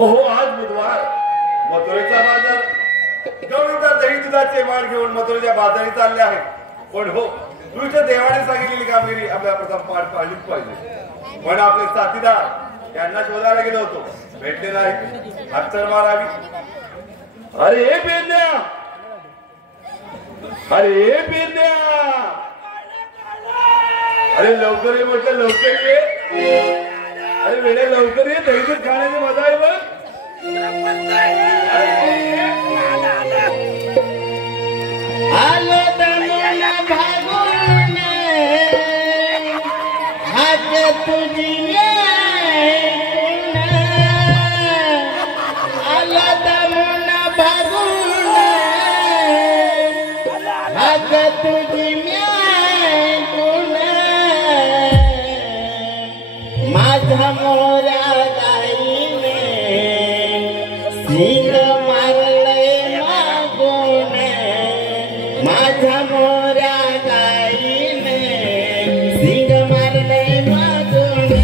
हो आज बुधवार मथुरेचा बाजार गवळीचा दही दुधाचे माल घेऊन मथुरेच्या बाजारी चालले आहे. पण हो तुझ्या देवाने सांगितलेली कामगिरी आपल्या प्रथम पार पाडलीच पाहिजे. पण आपले साथीदार यांना शोधायला गेलो होतो, भेटले नाही. हातचर मारावी. अरे हे पेरण्या, अरे हे पेरण्या, अरे लवकर ये म्हटलं, लवकर ये. अरे वेड्या लवकर ये, दही दूध खाण्याची मजा आहे बघ. आलो दमला भागून हात तुझी आलो दमला भागून हात तुझी माझा मोरा गाईने सिंग मारले मागून माझा मोरा गाईने सिंग मारले मागून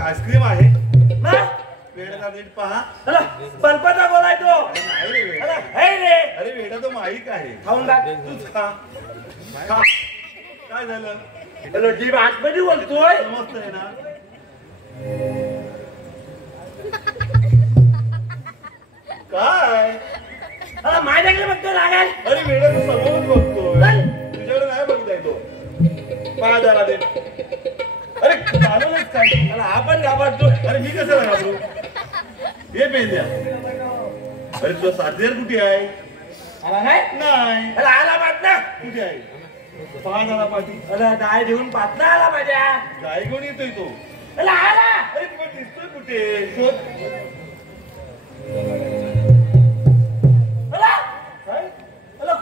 आईस्क्रीम आहे ना वेळेला नीट पहा. बल्पाचा बोलाय तो. अरे वेडा तो माईक आहे. खाऊन टाक तूच खा. काय झालं? हॅलो जीभ आतमध्ये बोलतोय. समजतंय ना? काय माझ्याकडे बघतो लागाल. अरे वेडा तो समोरच बघतोय, तुझ्याकडे नाही बघताय तो. पहा जरा दे. अरे चालूच काय? हा पण घाबरतो. अरे मी कसं घाबरू? हे पेंद्या. अरे तो साथीदार कुठे आहे? नाही. आला पाटणा कुठे आहे? पहा जरा पाठी. अरे गाय घेऊन पाटणा आला माझ्या. गाय घेऊन येतोय तो. आला. अरे पण दिसतोय कुठे? शोध.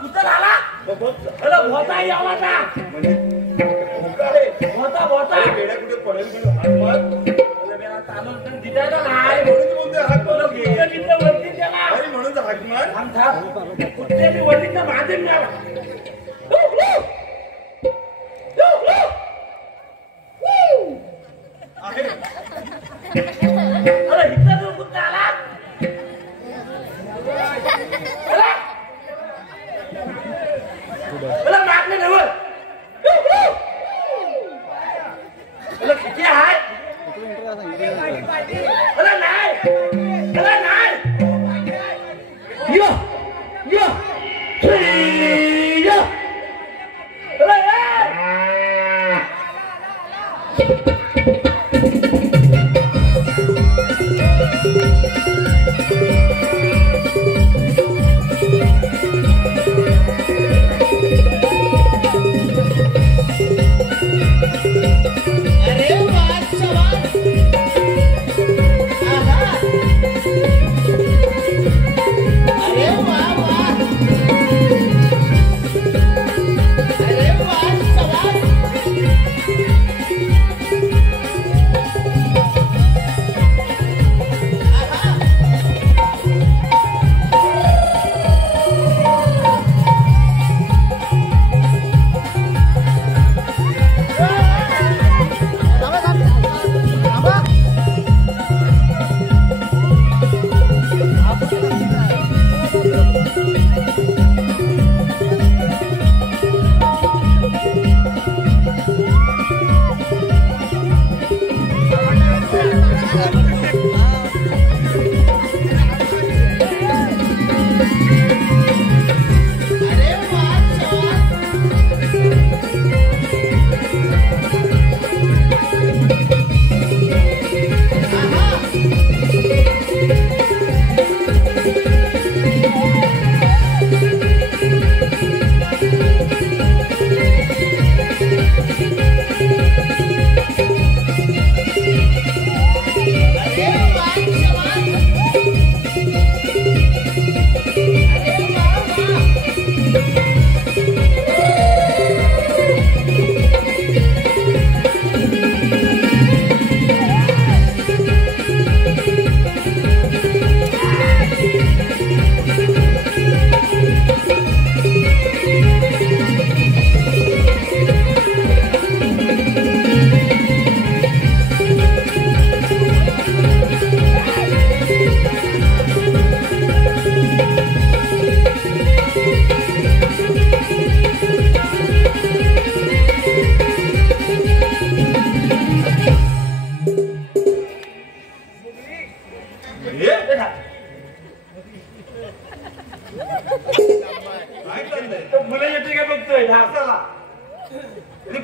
कुठं आला? भोता यावा का? म्हणजे भोता भोता वेड्या कुठे पडेल हात मार. चालून दिदाय ना नाही म्हणून बोलतोय हात मार. वरती त्याला. अरे म्हणून हात मार. थांब थांब. कुठे वरतीचा माध्यम द्यावा. अरे इथं कुठं आला मला मागणे नव्हतं मला किती आहे मला नाही यो यो यो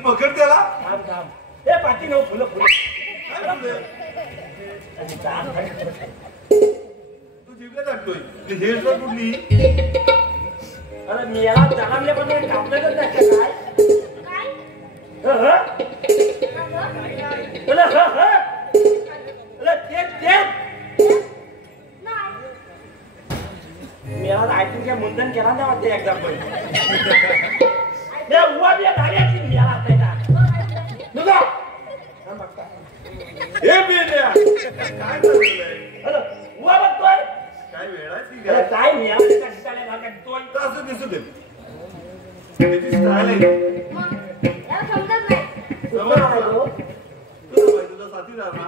पकड त्याला हे पाठी नव फुलं फुलं तू जीवला टाकतोय हेर कुठली अरे मी याला जाणले पण कापलं तर नाही काय मी याला आयटीच्या मुंडन केला नाही वाटते एकदा पण हे बेड्या काय चाललंय काय वेळाची काय असं दिसू दे त्याची स्टाईल आहे तुझा साथीदार ना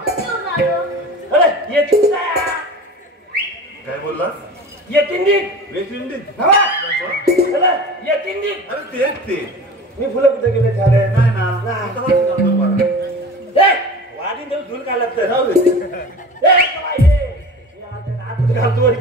काय बोललास वेस्ट इंडिज अरे तेच ते मी फुलं कुठे गेले झाले नाही ना वाढी देऊ धुल काढला तर राहू दे घालतोय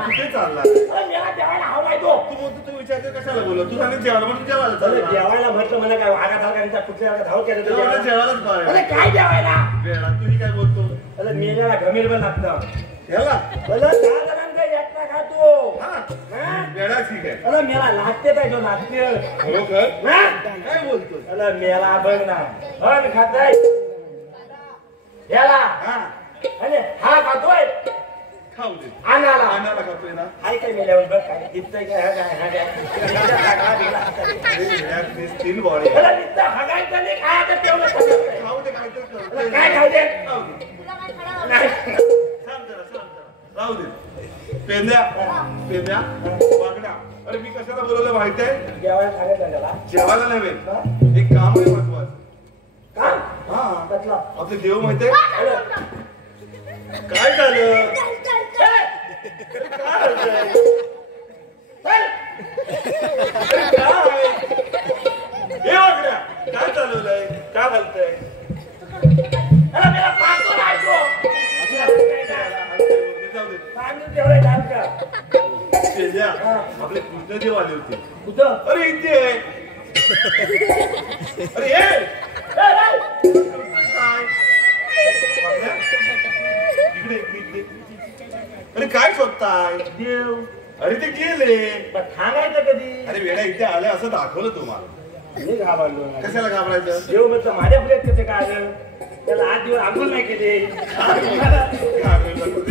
कुठे चालला मला देवाला हवाय तो तू विचारते कशाला बोलला तू सांगितलं जेवायला म्हणून जेवायला चालला देवाला म्हटलं मला काय वाघा झाला कुठल्या धाव केलं जेवायलाच अरे काय देवायला वेळा तुम्ही काय बोलतो अरे मेल्याला घमीर पण लागतं याला मला 10 जणांचा एकटा खातो वेळा ठीक आहे अरे मेला लागते पाहिजे लागते खरोखर काय बोलतो अरे मेला बघ ना हन खाताय याला आणि हा खातोय खाऊ दे आणाला आणायला खातोय ना हाय काय मेल्यावर बघ काय दिसतंय काय हा काय स्टील बॉडी अरे नित्ता हगायचं नाही खायचं तेवढं खाऊ दे काय काय खाऊ दे नाही शांत राहू दे पेंद्या वागड्या अरे मी कशाला बोलवलं माहिती आहे? जेवायला सांगितलं त्याला. जेवायला नव्हे, एक काम आहे महत्वाचं. काय? हा, कसला? आपले देव माहिती आहे? काय झालं? काय हे वागड्या, काय चालवलंय? काय घालतंय? अरे मेरा पाहतो नाही तो. जाऊ दे. सांगितलं तेवढं काम का? तेजा, आपले कृष्ण देव आले होते. कुठं? अरे इथे आहे. अरे ये काय? इकडे इकडे इकडे. अरे काय शोधताय? देव. अरे ते गेले. पण सांगायचं कधी? अरे वेळा इथे आले असं दाखवलं तुम्हाला. मी घाबरलो. कशाला घाबरायचं? देव म्हटलं माझ्या प्लेट कसे काय आलं? त्याला 8 दिवस आंघोळ नाही केली.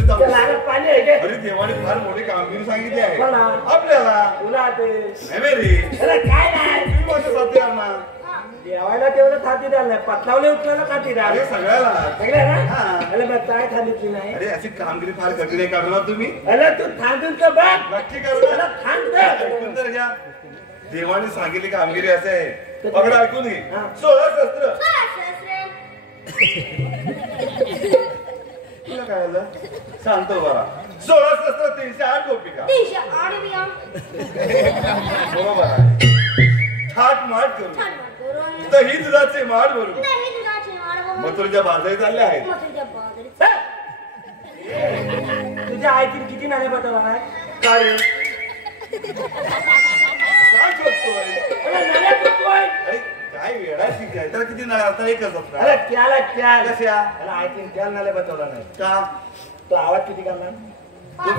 त्याला अंगात पाणी आहे काय? अरे देवाने फार मोठी कामगिरी सांगितली आहे कोणा? आपल्याला. तुला ते नाही रे, अरे काय नाही तुम्ही माझ्या साथी आणा. जेवायला तेवढं खातीदार नाही, पतलावले उठलेलं खातीदार. अरे सगळ्याला. सगळ्या ना? हा. अरे मग काय थांबितली नाही? अरे अशी कामगिरी फार कठीण आहे, करणार तुम्ही? अरे तू थांबून तर बघ. नक्की करणार. अरे थांब ऐकून तर घ्या. देवाने सांगितली कामगिरी असे आहे. पकड ऐकून घे. हा. 16 शस्त्र. तुला काय आलं? सांगतो बरा. 16 शस्त्र 308 गोपिका. बरोबर आहे. थाट माट करून दही दुधाचे माठ भरून मथुरेच्या बाजारी चालले आहेत. तुझ्या आईतील किती नाणे बदलला नाही? काय काय शोधतोय? अरे नाण्या कुठतोय? अरे काय वेळा शिकाय त्याला किती नाळे आता एकच असतात. अरे त्याला त्या कशा? अरे आईतील त्याला नाणे बदलला नाही. का? तो आवाज किती करणार? तो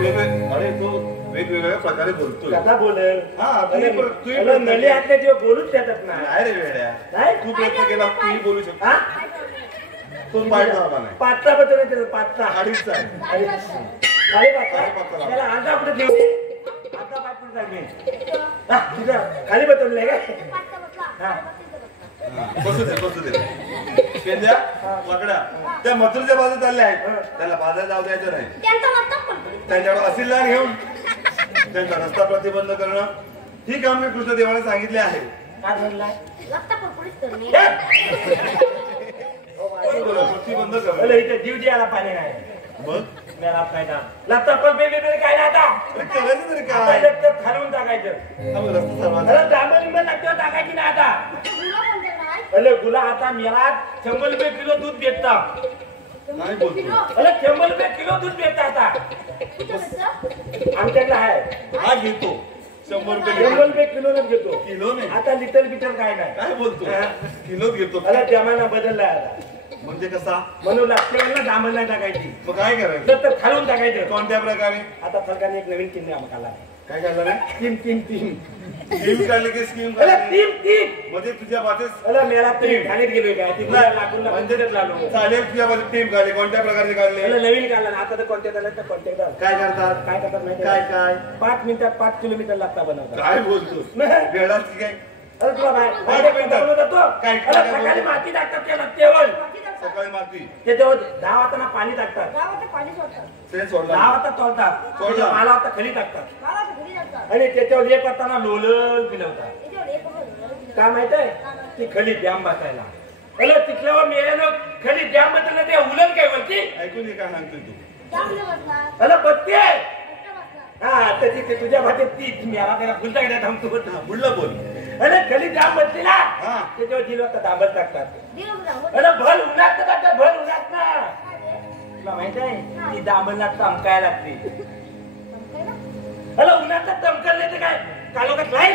वेगवेगळ्या प्रकारे बोलतोय. कसा बोलेल? हा, अरे तुम्ही नली हातले जेव्हा बोलूच देतात ना. नाही रे वेड्या. नाही? तू प्रयत्न केला तुम्ही बोलू शकतो. हा? तो पाय धावा नाही. पाचचा बदल आहे, पाचचा. अडीचचा आहे. साडेपाचचा. त्याला अर्धा कुठे देऊ? अर्धा पाय कुठे लागले? हा, तुझं खाली बदललंय का? हा. बसू दे. पेंद्या, वाकड्या. त्या मथुरेच्या बाजूत चालले आहेत. त्याला बाजार जाऊ द्यायचं नाही. त्यांच्याकडे असिल्ला घेऊन त्यांचा रस्ता प्रतिबंध करणं ही काम मी कृष्णदेवाने सांगितले आहे. काय म्हणलाय? प्रतिबंध करणं. अरे इथे जीव द्यायला पाणी नाही. मग मेला फायदा. लता पण बेबी काय ना आता? अरे करायचं तरी आता काय? एकतर खालून टाकायचं. आम्ही रस्ता सर्वांचा. अरे डांबर लागतो टाकायची ना आता. अरे गुला आता मेला 100 रुपये किलो दूध भेटता. नाही बोलतो. अरे 100 रुपये किलो दूध भेटता आता. आमच्याकडे आहे. हा घेतो 100 रुपये 100 रुपये किलोने घेतो. किलो नाही. आता लिटर बिटर काय नाही. काय बोलतो? किलोच घेतो. अरे जमाना बदललाय आता. म्हणजे कसा? म्हणून लागते डांबर नाही टाकायची. मग काय करायचं? तर खालून टाकायचं. कोणत्या प्रकारे? आता सरकारने एक नवीन किल्ले आम्हाला काय काढलं नाही? तीन स्कीम काढली की स्कीम अरे काढली? तीन म्हणजे तुझ्या बातेस अरे मेला तीन ठाण्यात गेलोय काय ती लागून मंदिरात लागलो. चालेल तुझ्या बाजू टीम काढली. कोणत्या प्रकारे काढले? अरे नवीन काढला ना. आता तर कोणत्या झालं तर कोणत्या झालं. काय करतात? काय करतात माहिती काय आहे? काय 5 मिनिटात 5 किलोमीटर लागता बनवतात. काय बोलतोस? वेळात की काय? अरे तुला काय पाच मिनिटात. बनवत होतो? काय? अरे सकाळी माती टाकतात त्याला तेवढ सकाळी माती त्याच्यावर 10 वाजता पाणी टाकतात. ते सोडला. 10 वाजता तोलतात. सोडला. 12 वाजता खाली टाकतात. आणि त्याच्यावर एक वाजताना लोलन फिरवतात. काय माहित आहे? ती खली डॅम बसायला. अरे तिथल्यावर मेल्यानं खली डॅम बसलं ते उलन काय वरती. ऐकून घे काय सांगतोय तू. अरे बत्ती आहे. हा तर तिथे तुझ्या भाषेत ती मला त्याला फुलता गेल्या थांबतो. बुडला बोल. अरे खली डॅम बसली ना हा. त्याच्यावर दिलं होतं डांबर टाकतात. अरे भर उन्हात तर टाकतात. भर उन्हात ना. तुला माहित आहे ती डांबरला चमकायला लागते. अरे उन्हात चमकले तर काय कालोखात नाही.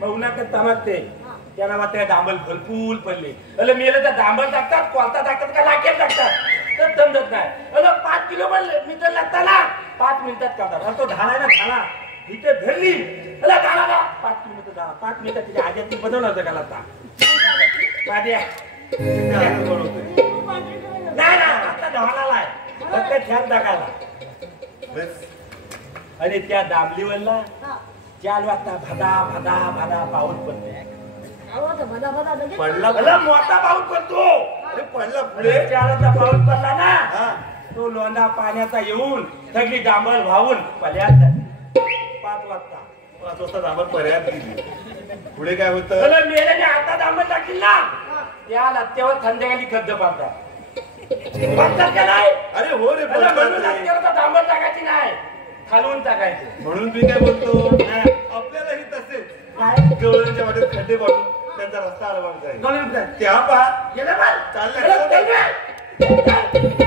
मग उन्हात चमकते त्यांना मग त्या डांबर भरपूर पडले. अरे मेलं तर डांबर टाकतात कोणता टाकतात का लाखेत टाकतात तर समजत नाही. अरे 5 किलोमीटर लागता ना 5 मिनिटात काढतात. अरे तो झाला ना झाला इथे धरली. अरे झाला ना 5 किलोमीटर झाला. 5 मिनिटात तिच्या आज्यात बनवलं होतं का लागता नाही ना आता ढवाला आहे फक्त छान टाकायला. आणि त्या दामलीवरला 4 वाजता भदा भदा भदा पाऊस पडतो. पडला. अरे मोठा पाऊस पडतो. अरे पडला पुढे. 4 वाजता पाऊस पडला ना हा. तो लोंढा पाण्याचा येऊन सगळी डांबर वाहून पल्यात 5 वाजता 5 वाजता डांबर पर्यायात गेली. पुढे काय होतं? अरे मेल्याने आता डांबर टाकील ना त्या लत्त्यावर थंडेगाली खड्ड बांधतात बांधतात का नाही? अरे हो रे, म्हणून बांधतात रे. लत्त्यावर डांबर टाकायची नाही खालून टाकायचं. म्हणून मी काय बोलतो, आपल्यालाही तसेच गवळणच्या वाटेत खड्डे पाडून त्यांचा रस्ता अडवायचा आहे. त्या पहा गेलं बा. चाललंय. अरे,